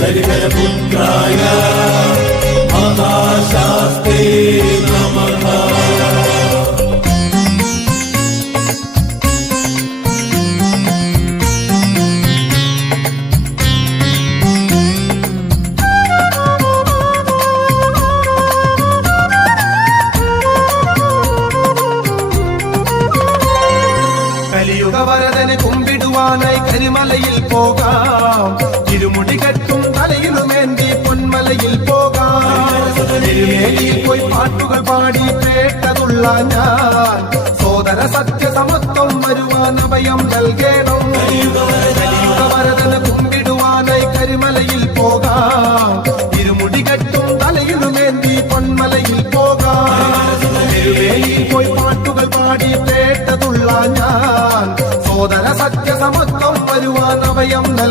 ഹരിഹരപുത്രായ മഹാശാസ്ത്രേ നമഃ. കലിയുഗവരദന് കുമ്പിടുവാനായി കരിമലയിൽ പോകാം, ഇരുമുടി കെട്ടും തലയിലുമേന്തി പൊന്മലയിൽ പോകാം. തിരുവേലിയിൽ പോയി പാട്ടുകൾ പാടി കേട്ടതുള്ള ഞാൻ, സോദര സത്യസമത്വം വരുവാൻ അഭയം നൽകണം. കലിയുഗവരദന്